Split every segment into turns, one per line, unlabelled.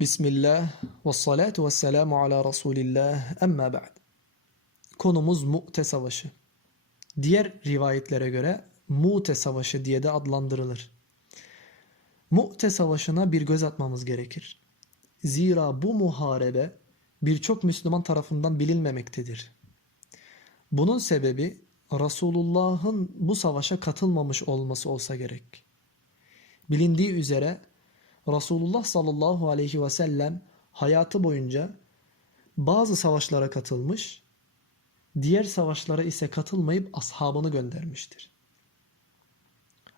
Bismillah ve salatu ve selamu ala Resulillah emma ba'd. Konumuz Mu'te Savaşı. Diğer rivayetlere göre Mu'te Savaşı diye de adlandırılır. Mu'te Savaşı'na bir göz atmamız gerekir. Zira bu muharebe birçok Müslüman tarafından bilinmemektedir. Bunun sebebi Resulullah'ın bu savaşa katılmamış olması olsa gerek. Bilindiği üzere Resulullah sallallahu aleyhi ve sellem hayatı boyunca bazı savaşlara katılmış, diğer savaşlara ise katılmayıp ashabını göndermiştir.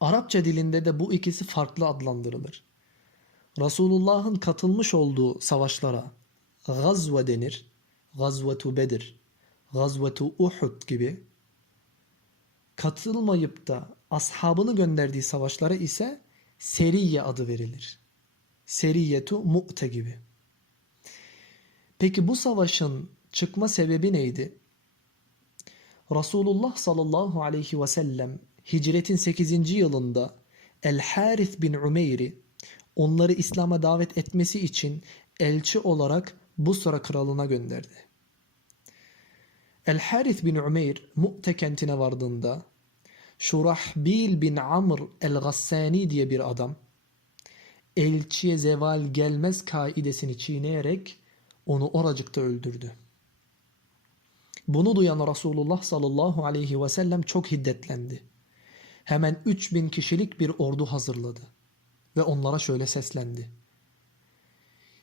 Arapça dilinde de bu ikisi farklı adlandırılır. Resulullah'ın katılmış olduğu savaşlara gazve denir, gazvetu Bedir, gazvetu Uhud gibi. Katılmayıp da ashabını gönderdiği savaşlara ise Seriye adı verilir. Seriyetu Mu'te gibi. Peki bu savaşın çıkma sebebi neydi? Resulullah sallallahu aleyhi ve sellem hicretin 8. yılında El Harith bin Umeyr'i onları İslam'a davet etmesi için elçi olarak Busra kralına gönderdi. El Harith bin Umeyr Mu'te kentine vardığında Şurahbil bin Amr el-Gassani diye bir adam elçiye zeval gelmez kaidesini çiğneyerek onu oracıkta öldürdü. Bunu duyan Resulullah sallallahu aleyhi ve sellem çok hiddetlendi. Hemen 3000 kişilik bir ordu hazırladı ve onlara şöyle seslendi.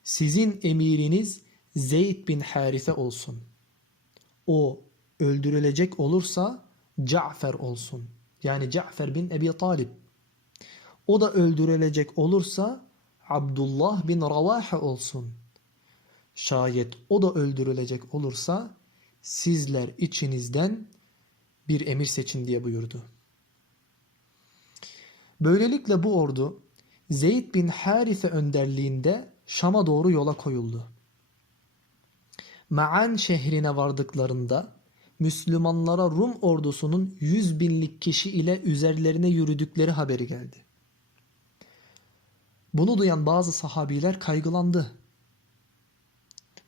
Sizin emiriniz Zeyd bin Harise olsun. O öldürülecek olursa Cafer olsun. Yani Cafer bin Ebi Talib. O da öldürülecek olursa Abdullah bin Ravaha olsun. Şayet o da öldürülecek olursa sizler içinizden bir emir seçin diye buyurdu. Böylelikle bu ordu Zeyd bin Harise önderliğinde Şam'a doğru yola koyuldu. Ma'an şehrine vardıklarında Müslümanlara Rum ordusunun 100 binlik kişi ile üzerlerine yürüdükleri haberi geldi. Bunu duyan bazı sahabiler kaygılandı.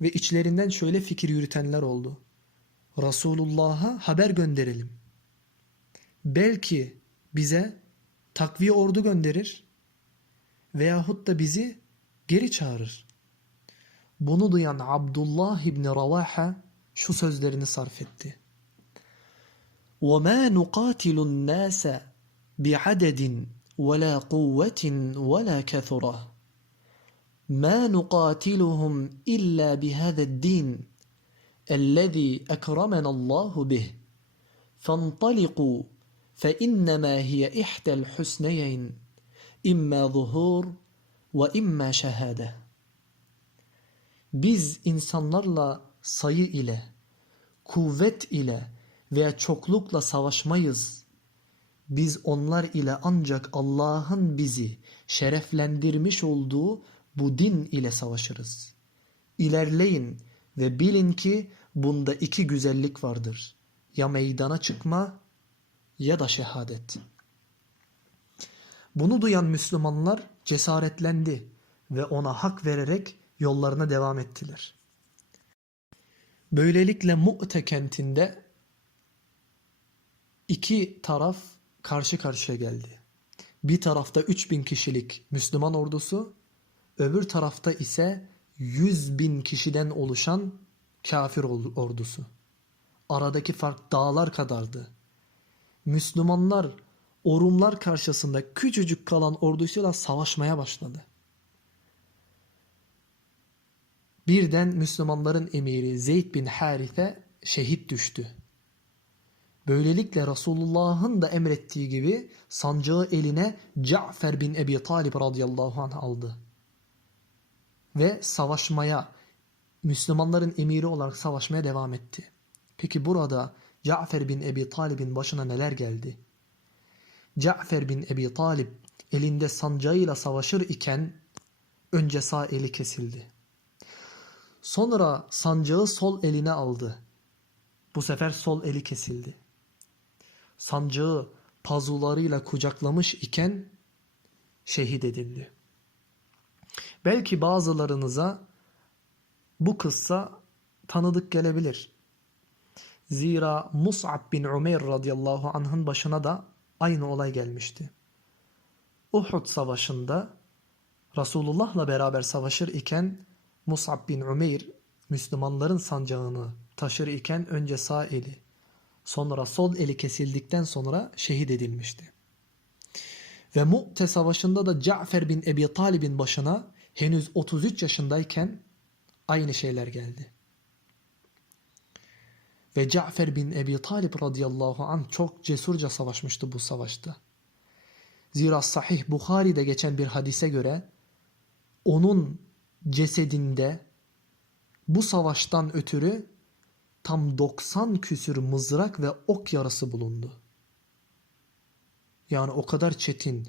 Ve içlerinden şöyle fikir yürütenler oldu. Resulullah'a haber gönderelim. Belki bize takviye ordu gönderir veyahut da bizi geri çağırır. Bunu duyan Abdullah İbni Ravaha şu sözlerini sarf etti. وَمَا نُقَاتِلُ النَّاسَ بِعَدَدٍ وَلَا قُوَّةٍ وَلَا كَثُرَةٍ. مَا نُقَاتِلُهُمْ إِلَّا بِهَذَا الدِّينِ الذي أكرمنا الله به. فانطلقوا فإنما هي إحدى الحسنيين إما ظهور وإما شهادة. Biz insanlarla sayı ile, kuvvet ile veya çoklukla savaşmayız. Biz onlar ile ancak Allah'ın bizi şereflendirmiş olduğu bu din ile savaşırız. İlerleyin ve bilin ki bunda iki güzellik vardır. Ya meydana çıkma ya da şehadet. Bunu duyan Müslümanlar cesaretlendi ve ona hak vererek yollarına devam ettiler. Böylelikle Mu'te kentinde iki taraf karşı karşıya geldi. Bir tarafta 3000 kişilik Müslüman ordusu, öbür tarafta ise 100 bin kişiden oluşan kafir ordusu. Aradaki fark dağlar kadardı. Müslümanlar orumlar karşısında küçücük kalan ordusuyla savaşmaya başladı. Birden Müslümanların emiri Zeyd bin Harithe şehit düştü. Böylelikle Resulullah'ın da emrettiği gibi sancağı eline Cafer bin Ebi Talib radıyallahu anh aldı. Ve savaşmaya, Müslümanların emiri olarak savaşmaya devam etti. Peki burada Cafer bin Ebi Talib'in başına neler geldi? Cafer bin Ebi Talib elinde sancağıyla savaşır iken önce sağ eli kesildi. Sonra sancağı sol eline aldı. Bu sefer sol eli kesildi. Sancağı pazularıyla kucaklamış iken şehit edildi. Belki bazılarınıza bu kıssa tanıdık gelebilir. Zira Mus'ab bin Umeyr radıyallahu anh'ın başına da aynı olay gelmişti. Uhud savaşında Resulullah'la beraber savaşır iken Mus'ab bin Umeyr Müslümanların sancağını taşır iken önce sağ eli sonra sol eli kesildikten sonra şehit edilmişti. Ve Mu'te savaşında da Cafer bin Ebi Talib'in başına henüz 33 yaşındayken aynı şeyler geldi. Ve Cafer bin Ebi Talib radıyallahu anh çok cesurca savaşmıştı bu savaşta. Zira sahih Bukhari'de geçen bir hadise göre onun cesedinde bu savaştan ötürü tam 90 küsür mızrak ve ok yarası bulundu. Yani o kadar çetin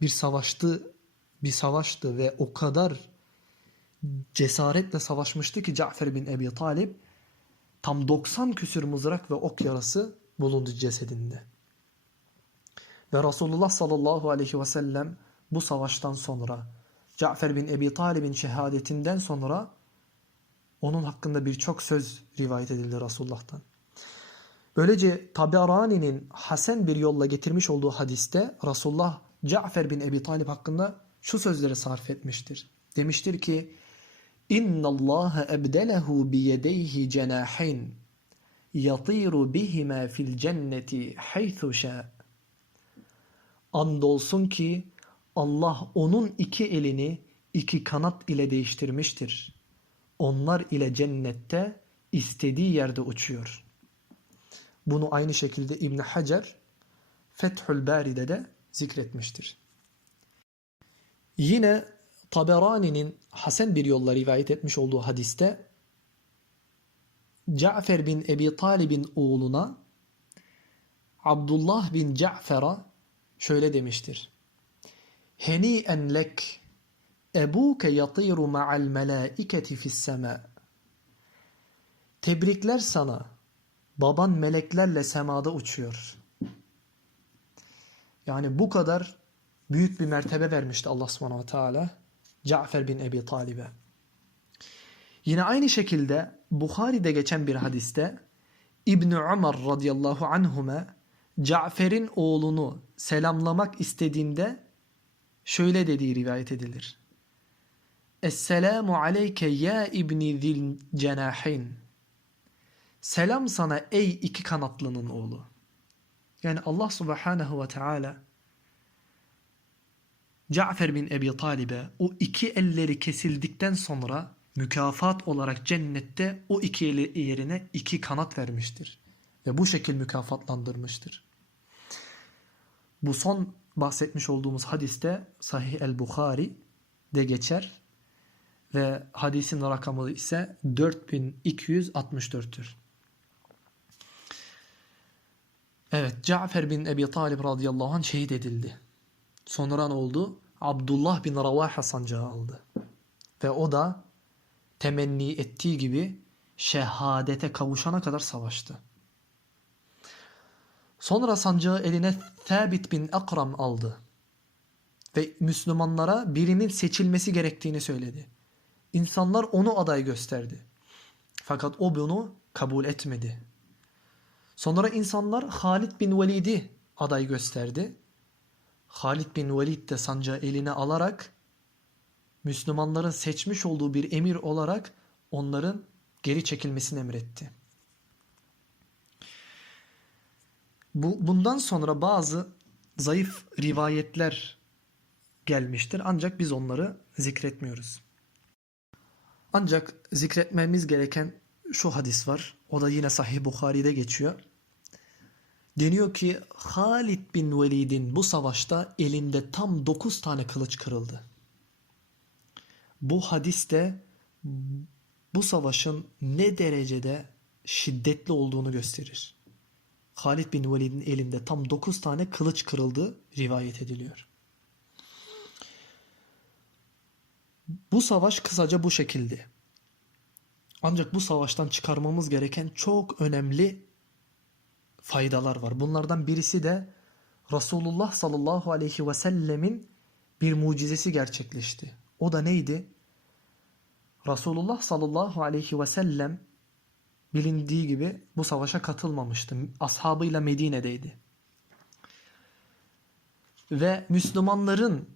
bir savaştı, bir savaştı ve o kadar cesaretle savaşmıştı ki Cafer bin Ebi Talib tam 90 küsür mızrak ve ok yarası bulundu cesedinde. Ve Resulullah sallallahu aleyhi ve sellem bu savaştan sonra Cafer bin Ebi Talib'in şehadetinden sonra onun hakkında birçok söz rivayet edildi Resulullah'tan. Böylece Taberani'nin Hasan bir yolla getirmiş olduğu hadiste Resulullah Cafer bin Ebi Talib hakkında şu sözleri sarf etmiştir. Demiştir ki İnna Allah ebdelehu bi yedeyhi cenahin yatiru bihima fil cenneti haythu şa. Andolsun ki Allah onun iki elini iki kanat ile değiştirmiştir. Onlar ile cennette istediği yerde uçuyor. Bunu aynı şekilde İbn Hacer Fethül Bari'de de zikretmiştir. Yine Taberani'nin Hasan bir yolla rivayet etmiş olduğu hadiste Cafer bin Ebi Talib'in oğluna Abdullah bin Cafer'a şöyle demiştir. Heni'en lek ebuke yatiru ma'al melaiketi fis sema. Tebrikler sana. Baban meleklerle semada uçuyor. Yani bu kadar büyük bir mertebe vermişti Allah subhanahu ve teala Cafer bin Ebi Talib'e. Yine aynı şekilde Bukhari'de geçen bir hadiste İbn Ömer radıyallahu anhume Cafer'in oğlunu selamlamak istediğinde şöyle dediği rivayet edilir. Esselamu aleyke ya ibni zil cenahin. Selam sana ey iki kanatlının oğlu. Yani Allah subhanehu ve teala Cafer bin Ebi Talib'e o iki elleri kesildikten sonra mükafat olarak cennette o iki eli yerine iki kanat vermiştir. Ve bu şekil mükafatlandırmıştır. Bu son bahsetmiş olduğumuz hadiste Sahih el-Bukhari'de geçer ve hadisin rakamı ise 4264'tür. Evet, Cafer bin Ebi Talib radıyallahu anh şehit edildi. Sonra ne oldu? Abdullah bin Ravaha sancağı aldı. Ve o da temenni ettiği gibi şehadete kavuşana kadar savaştı. Sonra sancağı eline Thabit bin Akram aldı. Ve Müslümanlara birinin seçilmesi gerektiğini söyledi. İnsanlar onu aday gösterdi. Fakat o bunu kabul etmedi. Sonra insanlar Halid bin Velid'i aday gösterdi. Halid bin Velid de sancağı eline alarak Müslümanların seçmiş olduğu bir emir olarak onların geri çekilmesini emretti. Bu, bundan sonra bazı zayıf rivayetler gelmiştir ancak biz onları zikretmiyoruz. Ancak zikretmemiz gereken şu hadis var. O da yine Sahih Bukhari'de geçiyor. Deniyor ki Halid bin Velid'in bu savaşta elinde tam 9 tane kılıç kırıldı. Bu hadiste bu savaşın ne derecede şiddetli olduğunu gösterir. Halid bin Velid'in elinde tam 9 tane kılıç kırıldı rivayet ediliyor. Bu savaş kısaca bu şekilde. Ancak bu savaştan çıkarmamız gereken çok önemli faydalar var. Bunlardan birisi de Resulullah sallallahu aleyhi ve sellemin bir mucizesi gerçekleşti. O da neydi? Resulullah sallallahu aleyhi ve sellem bilindiği gibi bu savaşa katılmamıştı. Ashabıyla Medine'deydi. Ve Müslümanların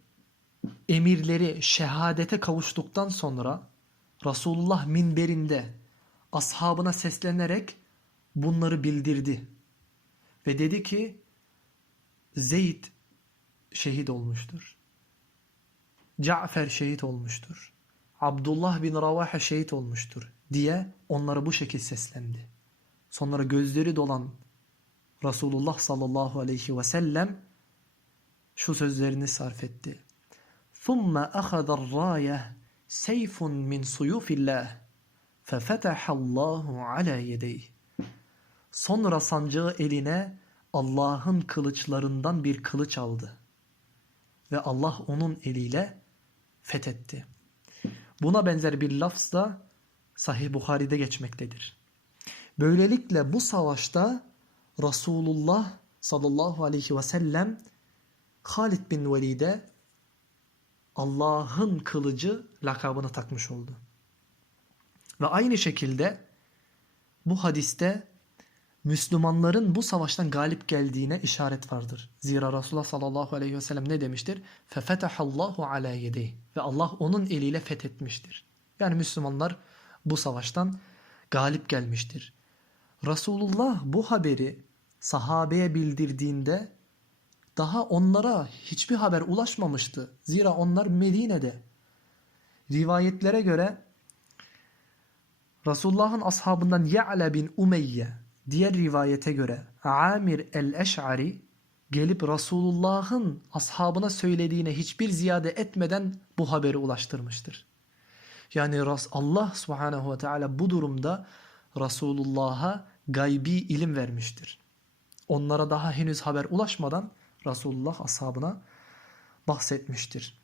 emirleri şehadete kavuştuktan sonra Resulullah minberinde ashabına seslenerek bunları bildirdi. Ve dedi ki Zeyd şehit olmuştur. Cafer şehit olmuştur. Abdullah bin Ravaha şehit olmuştur diye onlara bu şekil seslendi. Sonra gözleri dolan Resulullah sallallahu aleyhi ve sellem şu sözlerini sarf etti. ثُمَّ أَخَذَ الرَّايَةِ سَيْفٌ مِنْ سُيُوفِ اللّٰهِ فَفَتَحَ اللّٰهُ عَلَى يَدَيْهِ Sonra sancağı eline Allah'ın kılıçlarından bir kılıç aldı. Ve Allah onun eliyle fethetti. Buna benzer bir lafz da Sahih Bukhari'de geçmektedir. Böylelikle bu savaşta Resulullah sallallahu aleyhi ve sellem Halid bin Velid'e Allah'ın kılıcı lakabını takmış oldu. Ve aynı şekilde bu hadiste Müslümanların bu savaştan galip geldiğine işaret vardır. Zira Resulullah sallallahu aleyhi ve sellem ne demiştir? Fefetahallahu ala yedeyh. Ve Allah onun eliyle fethetmiştir. Yani Müslümanlar bu savaştan galip gelmiştir. Resulullah bu haberi sahabeye bildirdiğinde daha onlara hiçbir haber ulaşmamıştı. Zira onlar Medine'de. Rivayetlere göre Resulullah'ın ashabından Ya'la bin Umeyye diğer rivayete göre Amir el-Eş'ari gelip Resulullah'ın ashabına söylediğine hiçbir ziyade etmeden bu haberi ulaştırmıştır. Yani Allah subhanehu ve teala bu durumda Resulullah'a gaybi ilim vermiştir. Onlara daha henüz haber ulaşmadan Resulullah ashabına bahsetmiştir.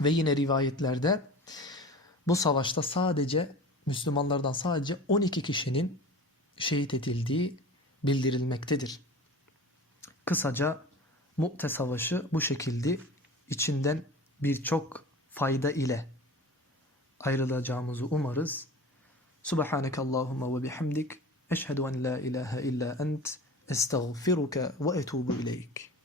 Ve yine rivayetlerde bu savaşta sadece Müslümanlardan sadece 12 kişinin şehit edildiği bildirilmektedir. Kısaca Mu'te Savaşı bu şekilde içinden birçok fayda ile ayrılacağımızı umarız. Subhaneke Allahumma ve bihamdik. Eşhedü en la ilahe illa ent. Estağfiruke ve etubu ileyk.